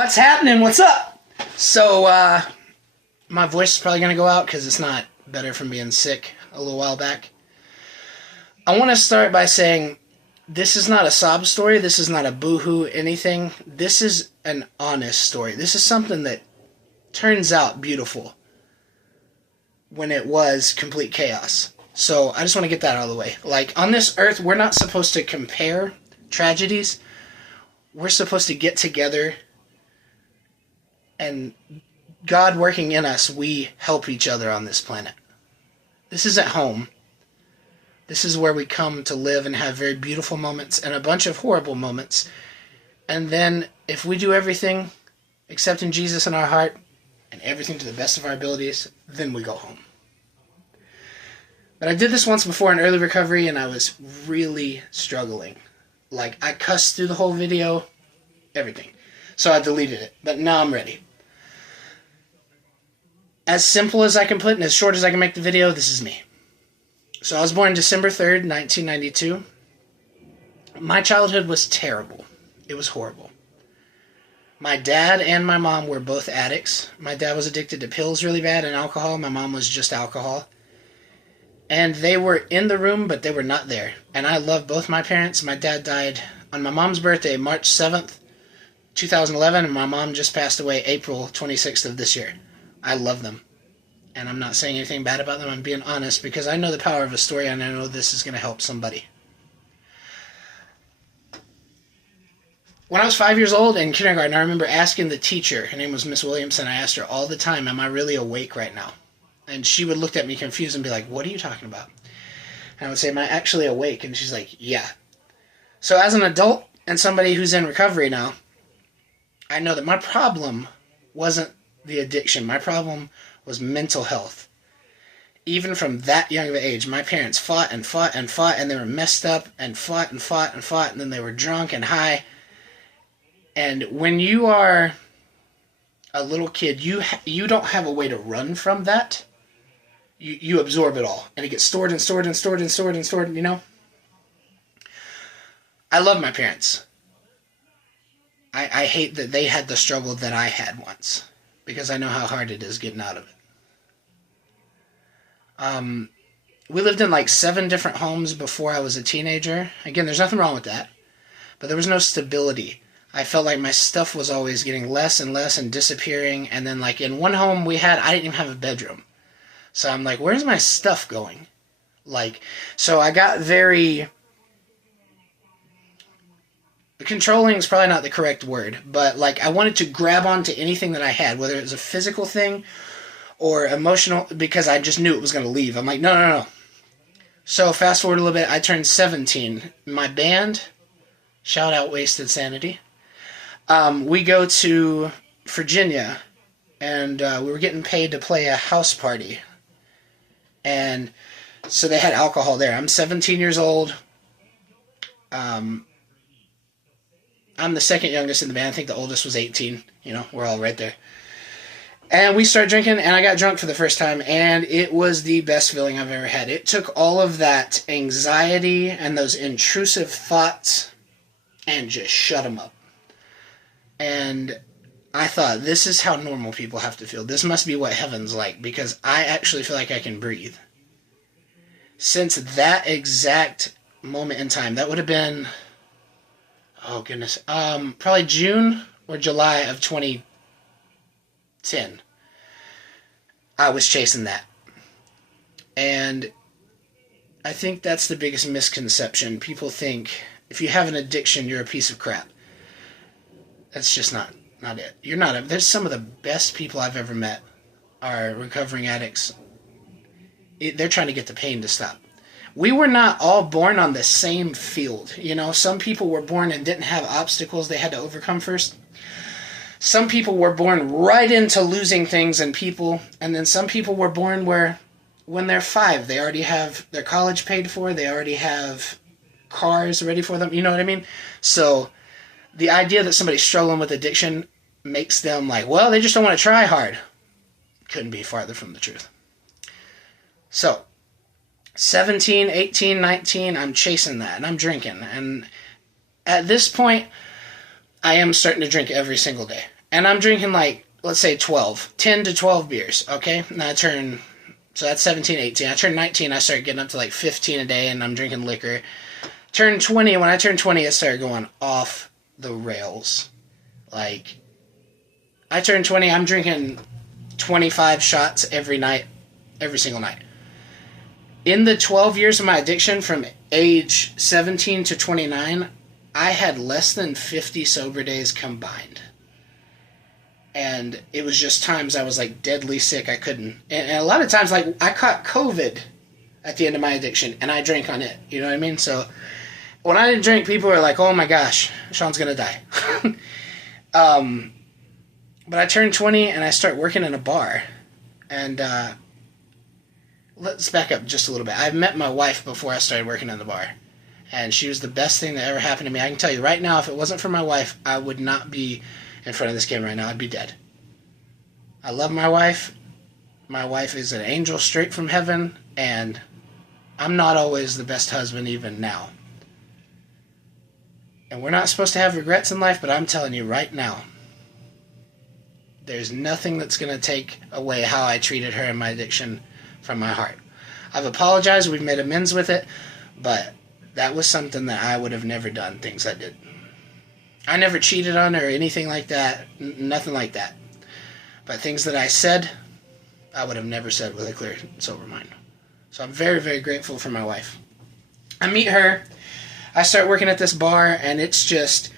What's happening? What's up? So, my voice is probably going to go out because it's not better from being sick a little while back. I want to start by saying this is not a sob story. This is not a boo-hoo anything. This is an honest story. This is something that turns out beautiful when it was complete chaos. So, I just want to get that out of the way. Like, on this earth, we're not supposed to compare tragedies. We're supposed to get together, and God working in us, we help each other on this planet. This isn't home. This is where we come to live and have very beautiful moments and a bunch of horrible moments. And then if we do everything, accepting Jesus in our heart, and everything to the best of our abilities, then we go home. But I did this once before in early recovery, and I was really struggling. Like, I cussed through the whole video, everything. So I deleted it, but now I'm ready. As simple as I can put and as short as I can make the video, this is me. So I was born December 3rd, 1992. My childhood was terrible. It was horrible. My dad and my mom were both addicts. My dad was addicted to pills really bad and alcohol. My mom was just alcohol. And they were in the room, but they were not there. And I love both my parents. My dad died on my mom's birthday, March 7th, 2011, and my mom just passed away April 26th of this year. I love them. And I'm not saying anything bad about them. I'm being honest because I know the power of a story and I know this is going to help somebody. When I was 5 years old in kindergarten, I remember asking the teacher, her name was Miss Williamson, I asked her all the time, am I really awake right now? And she would look at me confused and be like, what are you talking about? And I would say, am I actually awake? And she's like, yeah. So as an adult and somebody who's in recovery now, I know that my problem wasn't the addiction. My problem was mental health. Even from that young of an age, my parents fought and fought and fought, and they were messed up and fought and fought and fought, and then they were drunk and high. And when you are a little kid, you don't have a way to run from that. You absorb it all, and it gets stored and stored and stored and stored and stored, you know? I love my parents. I hate that they had the struggle that I had once, because I know how hard it is getting out of it. We lived in like 7 different homes before I was a teenager. Again, there's nothing wrong with that, but there was no stability. I felt like my stuff was always getting less and less and disappearing, and then like in one home I didn't even have a bedroom. So I'm like, where's my stuff going? Like, so I got very... Controlling is probably not the correct word, but like I wanted to grab onto anything that I had, whether it was a physical thing or emotional, because I just knew it was going to leave. I'm like, no. So fast forward a little bit, I turned 17. My band, shout out Wasted Sanity, we go to Virginia, and we were getting paid to play a house party. And so they had alcohol there. I'm 17 years old. I'm the second youngest in the band. I think the oldest was 18. You know, we're all right there. And we started drinking, and I got drunk for the first time, and it was the best feeling I've ever had. It took all of that anxiety and those intrusive thoughts and just shut them up. And I thought, this is how normal people have to feel. This must be what heaven's like, because I actually feel like I can breathe. Since that exact moment in time, that would have been... oh, goodness. Probably June or July of 2010. I was chasing that. And I think that's the biggest misconception. People think if you have an addiction, you're a piece of crap. That's just not it. You're not. There's some of the best people I've ever met are recovering addicts. They're trying to get the pain to stop. We were not all born on the same field. You know, some people were born and didn't have obstacles they had to overcome first. Some people were born right into losing things and people. And then some people were born where when they're 5, they already have their college paid for. They already have cars ready for them. You know what I mean? So the idea that somebody's struggling with addiction makes them like, well, they just don't want to try hard. Couldn't be farther from the truth. So 17, 18, 19, I'm chasing that, and I'm drinking. And at this point, I am starting to drink every single day. And I'm drinking like, let's say 10 to 12 beers, okay? And so that's 17, 18. I turn 19, I start getting up to like 15 a day, and I'm drinking liquor. When I turned 20, it started going off the rails. Like, I turned 20, I'm drinking 25 shots every night, every single night. In the 12 years of my addiction, from age 17 to 29, I had less than 50 sober days combined. And it was just times I was like deadly sick. I couldn't. And a lot of times, like, I caught COVID at the end of my addiction, and I drank on it. You know what I mean? So when I didn't drink, people were like, "Oh my gosh, Sean's gonna die." But I turned 20 and I start working in a bar. And let's back up just a little bit. I met my wife before I started working in the bar. And she was the best thing that ever happened to me. I can tell you right now, if it wasn't for my wife, I would not be in front of this camera right now. I'd be dead. I love my wife. My wife is an angel straight from heaven. And I'm not always the best husband even now. And we're not supposed to have regrets in life, but I'm telling you right now, there's nothing that's going to take away how I treated her in my addiction from my heart. I've apologized. We've made amends with it. But that was something that I would have never done, things I did. I never cheated on her or anything like that. Nothing like that. But things that I said, I would have never said with a clear, sober mind. So I'm very, very grateful for my wife. I meet her. I start working at this bar, and it's just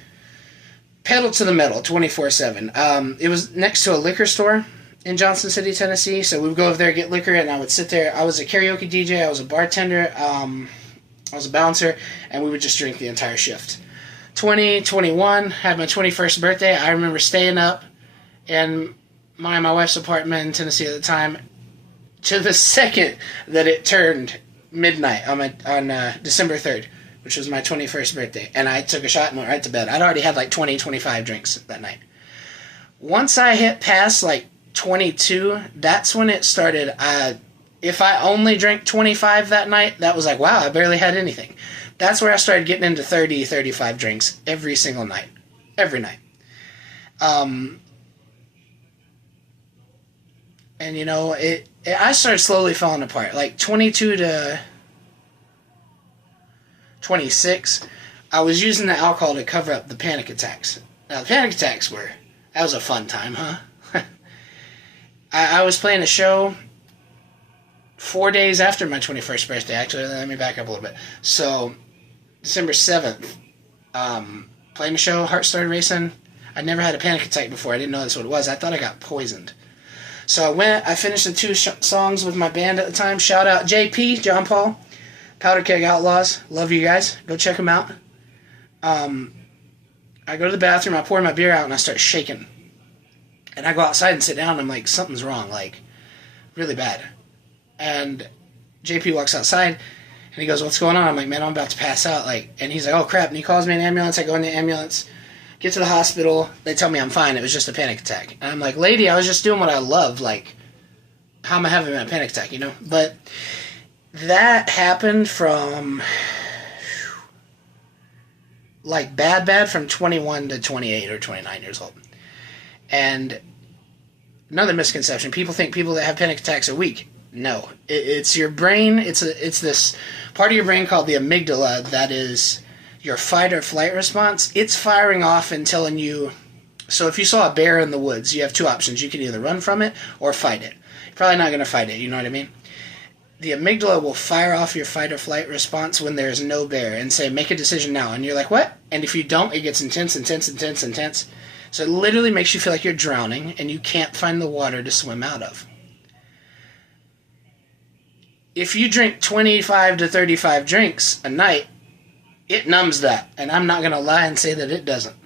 pedal to the metal, 24/7. It was next to a liquor store in Johnson City, Tennessee. So we would go over there, get liquor, and I would sit there. I was a karaoke DJ. I was a bartender. I was a bouncer, and we would just drink the entire shift. 21, had my 21st birthday. I remember staying up in my wife's apartment in Tennessee at the time to the second that it turned midnight on December 3rd, which was my 21st birthday. And I took a shot and went right to bed. I'd already had like 20, 25 drinks that night. Once I hit past like 22, that's when it started. If I only drank 25 that night, that was like, wow, I barely had anything. That's where I started getting into 30, 35 drinks every single night. Every night. And, you know, I started slowly falling apart. Like 22 to 26, I was using the alcohol to cover up the panic attacks. Now, the panic attacks that was a fun time, huh? I was playing a show 4 days after my 21st birthday. Actually, let me back up a little bit. So, December 7th, playing a show, heart started racing. I never had a panic attack before. I didn't know that's what it was. I thought I got poisoned. So I finished the 2 songs with my band at the time. Shout out JP, John Paul, Powder Keg Outlaws. Love you guys. Go check them out. I go to the bathroom, I pour my beer out, and I start shaking. And I go outside and sit down, and I'm like, something's wrong, like, really bad. And JP walks outside, and he goes, what's going on? I'm like, man, I'm about to pass out. And he's like, oh, crap. And he calls me an ambulance. I go in the ambulance, get to the hospital. They tell me I'm fine. It was just a panic attack. And I'm like, lady, I was just doing what I love. Like, how am I having a panic attack, you know? But that happened from, like, bad from 21 to 28 or 29 years old. And another misconception, people think people that have panic attacks are weak. No, it's your brain. It's this part of your brain called the amygdala that is your fight or flight response. It's firing off and telling you. So if you saw a bear in the woods, you have 2 options. You can either run from it or fight it. You're probably not going to fight it. You know what I mean? The amygdala will fire off your fight or flight response when there's no bear and say, make a decision now. And you're like, what? And if you don't, it gets intense. So it literally makes you feel like you're drowning and you can't find the water to swim out of. If you drink 25 to 35 drinks a night, it numbs that. And I'm not going to lie and say that it doesn't.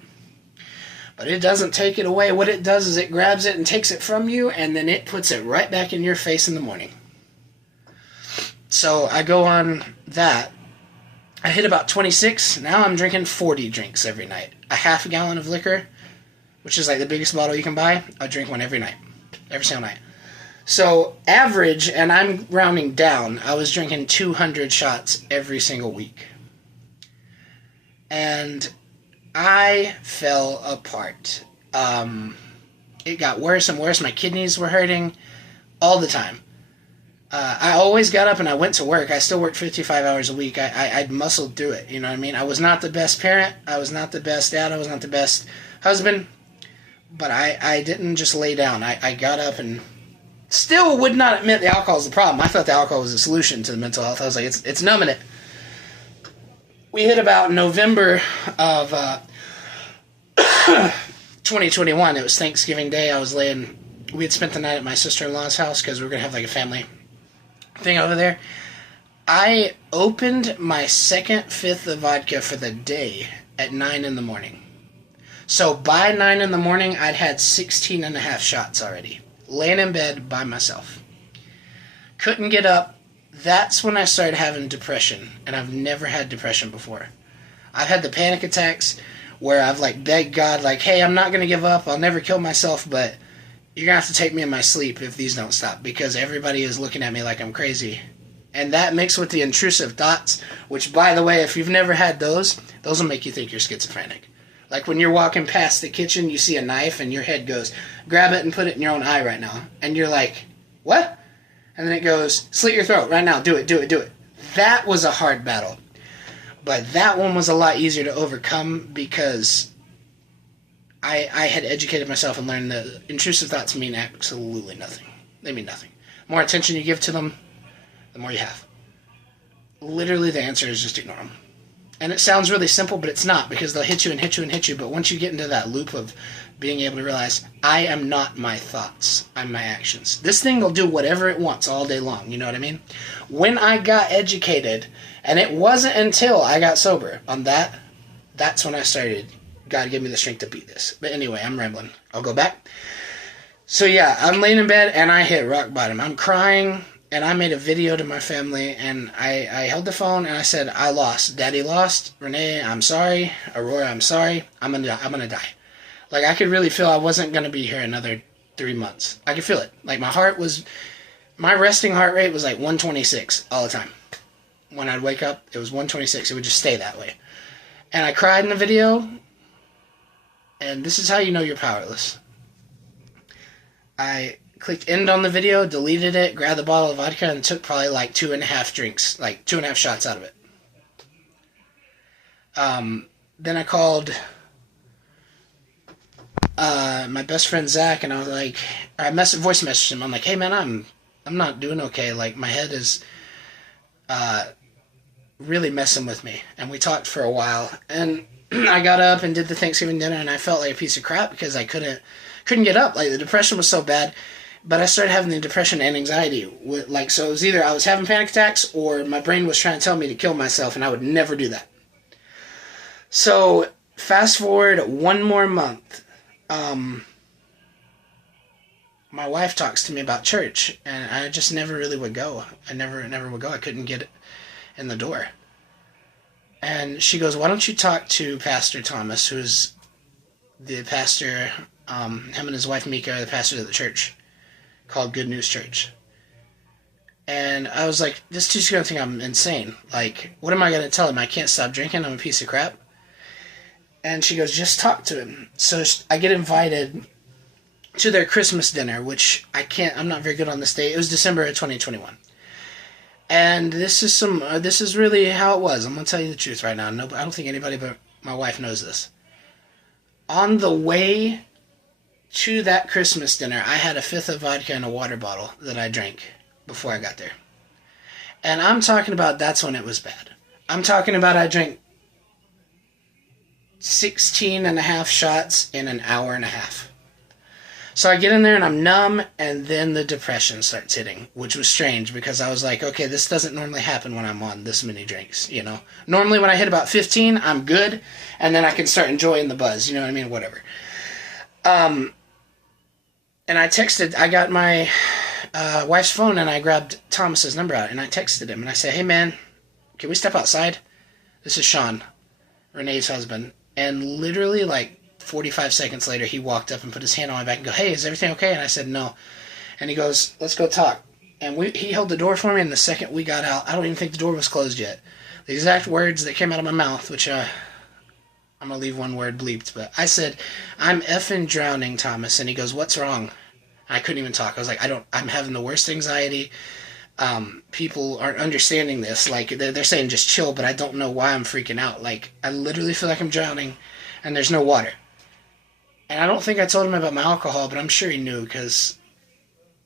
But it doesn't take it away. What it does is it grabs it and takes it from you, and then it puts it right back in your face in the morning. So I go on that. I hit about 26. Now I'm drinking 40 drinks every night. A half a gallon of liquor, which is like the biggest bottle you can buy. I drink one every night. Every single night. So, average, and I'm rounding down, I was drinking 200 shots every single week. And I fell apart. it got worse and worse. My kidneys were hurting all the time. I always got up and I went to work. I still worked 55 hours a week. I'd muscled through it, you know what I mean? I was not the best parent. I was not the best dad. I was not the best husband. But I didn't just lay down. I got up and still would not admit the alcohol was the problem. I thought the alcohol was a solution to the mental health. I was like, it's numbing it. We hit about November of 2021. It was Thanksgiving Day. We had spent the night at my sister-in-law's house because we were going to have like a family thing over there. I opened my second fifth of vodka for the day at 9 in the morning. So by 9 in the morning, I'd had 16 and a half shots already. Laying in bed by myself. Couldn't get up. That's when I started having depression. And I've never had depression before. I've had the panic attacks where I've like begged God, like, hey, I'm not going to give up. I'll never kill myself, but you're going to have to take me in my sleep if these don't stop. Because everybody is looking at me like I'm crazy. And that mixed with the intrusive thoughts, which, by the way, if you've never had those will make you think you're schizophrenic. Like when you're walking past the kitchen, you see a knife and your head goes, grab it and put it in your own eye right now. And you're like, what? And then it goes, slit your throat right now. Do it, do it, do it. That was a hard battle. But that one was a lot easier to overcome because I had educated myself and learned that intrusive thoughts mean absolutely nothing. They mean nothing. The more attention you give to them, the more you have. Literally the answer is just ignore them. And it sounds really simple, but it's not, because they'll hit you and hit you and hit you. But once you get into that loop of being able to realize, I am not my thoughts, I'm my actions. This thing will do whatever it wants all day long, you know what I mean? When I got educated, and it wasn't until I got sober on that, that's when I started, God give me the strength to beat this. But anyway, I'm rambling. I'll go back. So yeah, I'm laying in bed, and I hit rock bottom. I'm crying. And I made a video to my family, and I held the phone, and I said, I lost. Daddy lost. Renee, I'm sorry. Aurora, I'm sorry. I'm gonna die. Like, I could really feel I wasn't gonna be here another 3 months. I could feel it. Like, my resting heart rate was like 126 all the time. When I'd wake up, it was 126. It would just stay that way. And I cried in the video, and this is how you know you're powerless. I clicked end on the video, deleted it, grabbed the bottle of vodka, and took probably like 2.5 drinks, like 2.5 shots out of it. Then I called my best friend Zach, and I was like, I voice messaged him. I'm like, hey man, I'm not doing okay. Like, my head is really messing with me. And we talked for a while, and I got up and did the Thanksgiving dinner, and I felt like a piece of crap because I couldn't get up. Like, the depression was so bad. But I started having the depression and anxiety. So it was either I was having panic attacks or my brain was trying to tell me to kill myself, and I would never do that. So fast forward one more month. My wife talks to me about church, and I just never really would go. I never would go. I couldn't get in the door. And she goes, why don't you talk to Pastor Thomas, who's the pastor, him and his wife Mika are the pastors of the church called Good News Church. And I was like, this dude's going to think I'm insane. Like, what am I going to tell him? I can't stop drinking. I'm a piece of crap. And she goes, just talk to him. So I get invited to their Christmas dinner, which I'm not very good on this date. It was December of 2021. And this is really how it was. I'm going to tell you the truth right now. No, I don't think anybody but my wife knows this. On the way to that Christmas dinner, I had a fifth of vodka in a water bottle that I drank before I got there. And I'm talking about that's when it was bad. I'm talking about I drank 16 and a half shots in an hour and a half. So I get in there and I'm numb, and then the depression starts hitting, which was strange because I was like, okay, this doesn't normally happen when I'm on this many drinks, you know? Normally when I hit about 15, I'm good, and then I can start enjoying the buzz, you know what I mean? Whatever. And I got my wife's phone, and I grabbed Thomas's number out, and I texted him, and I said, hey man, can we step outside? This is Sean, Renee's husband. And literally like 45 seconds later, he walked up and put his hand on my back and go, hey, is everything okay? And I said, no. And he goes, let's go talk. And he held the door for me, and the second we got out, I don't even think the door was closed yet. The exact words that came out of my mouth, which I'm going to leave one word bleeped, but I said, I'm effing drowning, Thomas. And he goes, what's wrong? I couldn't even talk. I was like, I'm having the worst anxiety. People aren't understanding this. Like, they're saying just chill, but I don't know why I'm freaking out. Like, I literally feel like I'm drowning, and there's no water. And I don't think I told him about my alcohol, but I'm sure he knew, because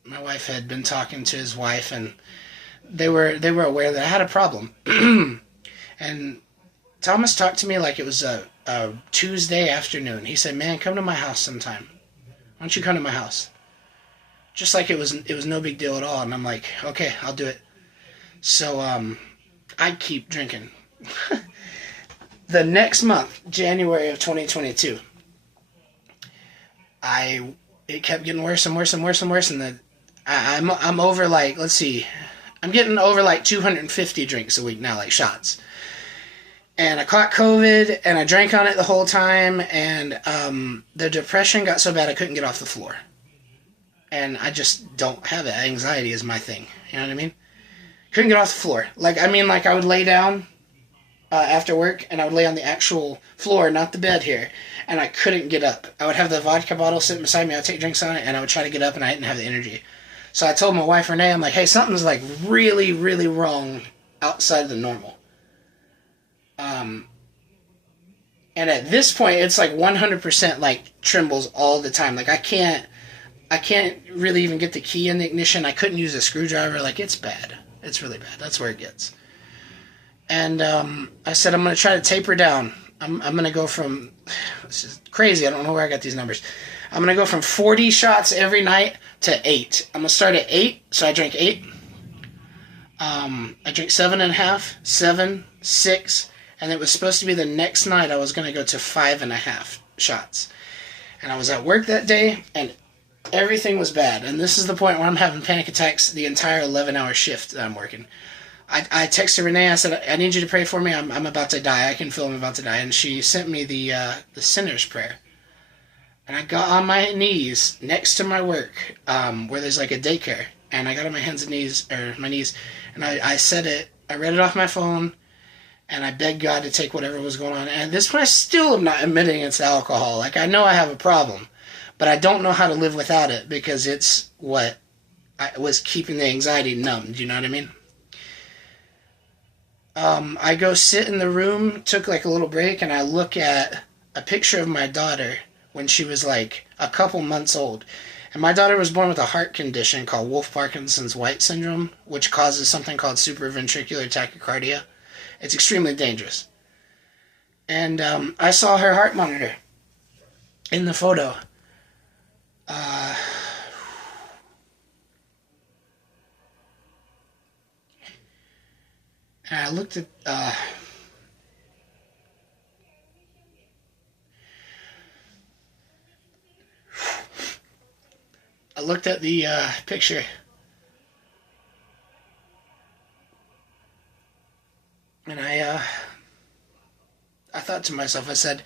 my wife had been talking to his wife, and they were aware that I had a problem. And Thomas talked to me like it was a Tuesday afternoon. He said, man, come to my house sometime. Why don't you come to my house? Just like it was no big deal at all. And I'm like, okay, I'll do it. So I keep drinking. The next month, January of 2022, it kept getting worse and worse and worse and worse. And I'm over, like, let's see, I'm getting over like 250 drinks a week now, like shots. And I caught COVID, and I drank on it the whole time, and the depression got so bad I couldn't get off the floor. And I just don't have it. Anxiety is my thing. You know what I mean? Couldn't get off the floor. Like I would lay down after work, and I would lay on the actual floor, not the bed here, and I couldn't get up. I would have the vodka bottle sitting beside me, I would take drinks on it, and I would try to get up, and I didn't have the energy. So I told my wife, Renee, I'm like, hey, something's like really, really wrong outside of the normal. And at this point, it's like 100% like trembles all the time. Like I can't really even get the key in the ignition. I couldn't use a screwdriver. Like, it's bad. It's really bad. That's where it gets. And I said, I'm going to try to taper down. I'm going to go from, this is crazy, I don't know where I got these numbers. I'm going to go from 40 shots every night to 8. I'm going to start at 8, so I drink 8. I drink 7.5, 7, 6, and it was supposed to be the next night I was going to go to 5.5 shots. And I was at work that day, and everything was bad. And this is the point where I'm having panic attacks the entire 11-hour shift that I'm working. I texted Renee, I said, I need you to pray for me. I'm about to die. I can feel I'm about to die. And she sent me the sinner's prayer. And I got on my knees next to my work, where there's like a daycare. And I got on my hands and knees, or my knees, and I said it. I read it off my phone, and I begged God to take whatever was going on. And at this point, I still am not admitting it's alcohol. Like, I know I have a problem, but I don't know how to live without it, because it's what was keeping the anxiety numb. Do you know what I mean? I go sit in the room, took like a little break, and I look at a picture of my daughter when she was like a couple months old. And my daughter was born with a heart condition called Wolff-Parkinson's-White syndrome, which causes something called supraventricular tachycardia. It's extremely dangerous. And I saw her heart monitor in the photo. And I looked at the picture, and I thought to myself, I said,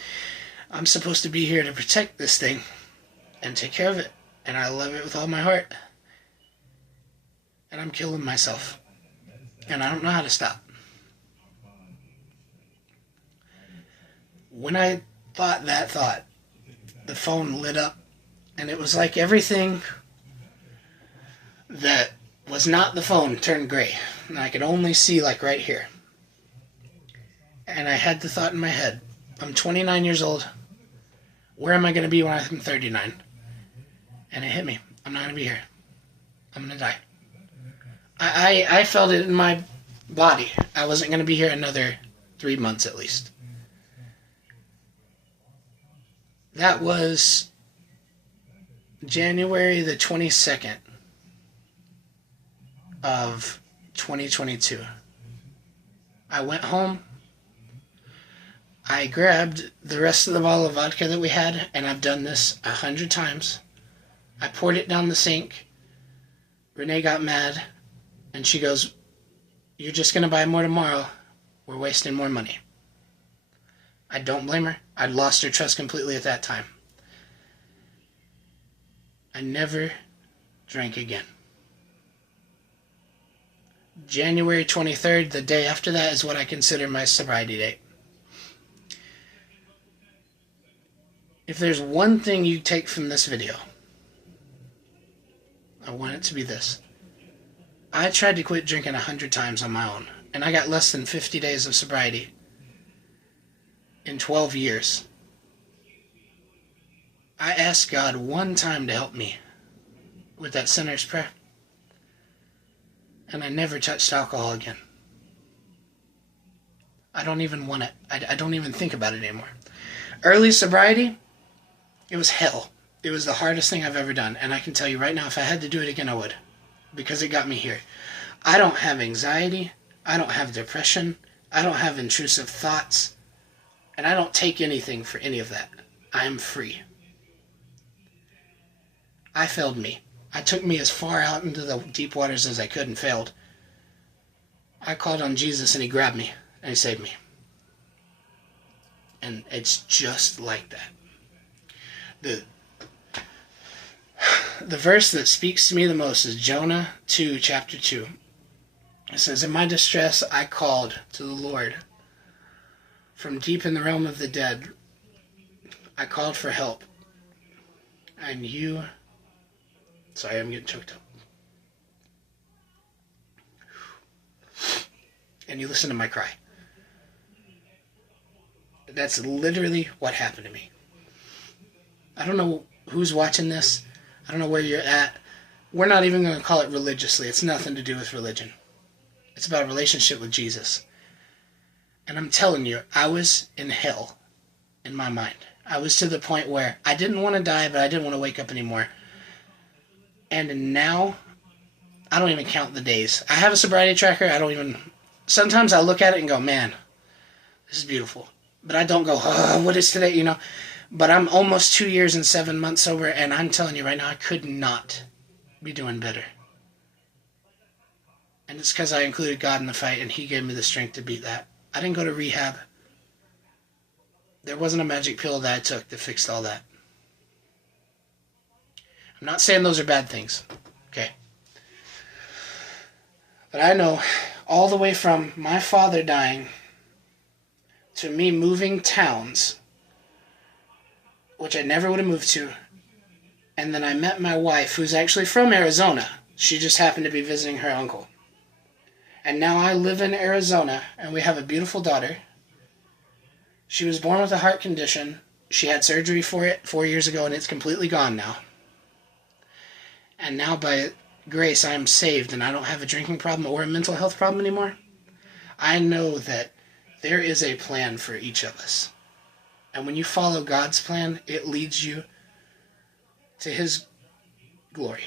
I'm supposed to be here to protect this thing and take care of it, and I love it with all my heart, and I'm killing myself, and I don't know how to stop. When I thought that thought, the phone lit up, and it was like everything that was not the phone turned gray, and I could only see like right here. And I had the thought in my head, I'm 29 years old, where am I going to be when I'm 39? And it hit me, I'm not going to be here. I'm going to die. I felt it in my body. I wasn't going to be here another 3 months at least. That was January the 22nd of 2022. I went home. I grabbed the rest of the bottle of vodka that we had, and I've done this 100 times. I poured it down the sink. Renee got mad, and she goes, "You're just going to buy more tomorrow. We're wasting more money." I don't blame her. I'd lost her trust completely at that time. I never drank again. January 23rd, the day after that, is what I consider my sobriety date. If there's one thing you take from this video, I want it to be this. I tried to quit drinking 100 times on my own, and I got less than 50 days of sobriety in 12 years. I asked God one time to help me with that sinner's prayer, and I never touched alcohol again. I don't even want it. I don't even think about it anymore. Early sobriety, it was hell. It was the hardest thing I've ever done, and I can tell you right now, if I had to do it again, I would, because it got me here. I don't have anxiety. I don't have depression. I don't have intrusive thoughts, and I don't take anything for any of that. I am free. I failed me. I took me as far out into the deep waters as I could and failed. I called on Jesus and he grabbed me and he saved me. And it's just like that. The verse that speaks to me the most is Jonah 2, chapter 2. It says, "In my distress I called to the Lord. From deep in the realm of the dead, I called for help. And you..." Sorry, I'm getting choked up. "And you listen to my cry." That's literally what happened to me. I don't know who's watching this. I don't know where you're at. We're not even going to call it religiously. It's nothing to do with religion. It's about a relationship with Jesus. And I'm telling you, I was in hell in my mind. I was to the point where I didn't want to die, but I didn't want to wake up anymore. And now, I don't even count the days. I have a sobriety tracker. Sometimes I look at it and go, man, this is beautiful. But I don't go, oh, what is today, But I'm almost 2 years and 7 months sober, and I'm telling you right now, I could not be doing better. And it's because I included God in the fight, and he gave me the strength to beat that. I didn't go to rehab. There wasn't a magic pill that I took that fixed all that. I'm not saying those are bad things, okay? But I know all the way from my father dying to me moving towns, which I never would have moved to, and then I met my wife, who's actually from Arizona. She just happened to be visiting her uncle. And now I live in Arizona, and we have a beautiful daughter. She was born with a heart condition. She had surgery for it 4 years ago, and it's completely gone now. And now, by grace, I am saved, and I don't have a drinking problem or a mental health problem anymore. I know that there is a plan for each of us. And when you follow God's plan, it leads you to his glory.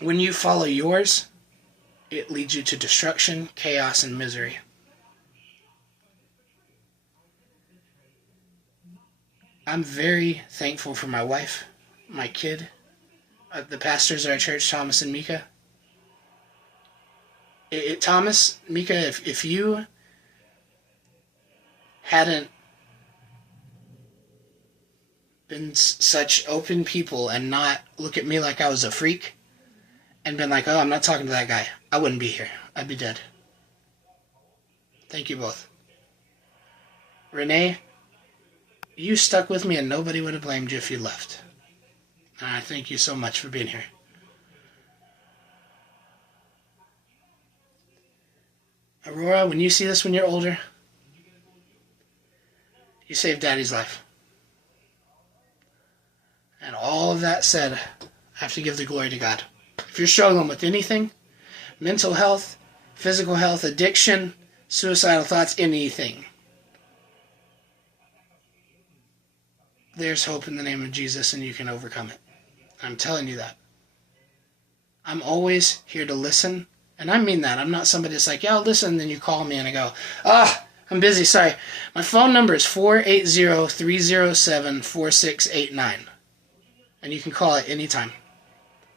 When you follow yours, it leads you to destruction, chaos, and misery. I'm very thankful for my wife, my kid, the pastors at our church, Thomas and Mika. Thomas, Mika, if you hadn't been such open people and not look at me like I was a freak and been like, oh, I'm not talking to that guy, I wouldn't be here. I'd be dead. Thank you both. Renee, you stuck with me and nobody would have blamed you if you left. And I thank you so much for being here. Aurora, when you see this when you're older, you saved Daddy's life. And all of that said, I have to give the glory to God. If you're struggling with anything, mental health, physical health, addiction, suicidal thoughts, anything, there's hope in the name of Jesus and you can overcome it. I'm telling you that. I'm always here to listen. And I mean that. I'm not somebody that's like, yeah, I'll listen. Then you call me and I go, I'm busy. Sorry. My phone number is 480-307-4689. And you can call it anytime.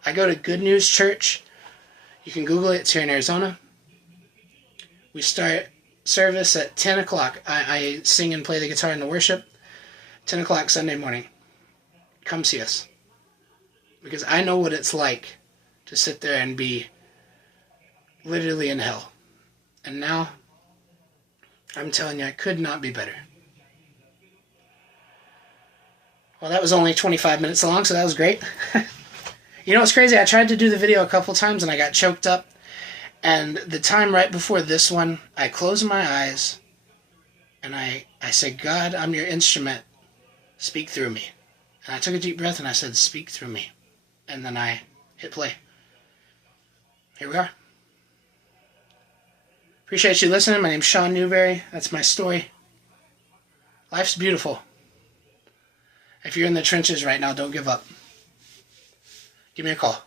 I go to Good News Church. You can Google it. It's here in Arizona. We start service at 10 o'clock. I sing and play the guitar in the worship. 10 o'clock Sunday morning. Come see us. Because I know what it's like to sit there and be literally in hell. And now, I'm telling you, I could not be better. Well, that was only 25 minutes long, so that was great. You know what's crazy? I tried to do the video a couple times and I got choked up. And the time right before this one, I closed my eyes and I said, God, I'm your instrument. Speak through me. And I took a deep breath and I said, speak through me. And then I hit play. Here we are. Appreciate you listening. My name's Sean Newberry. That's my story. Life's beautiful. If you're in the trenches right now, don't give up. Give me a call.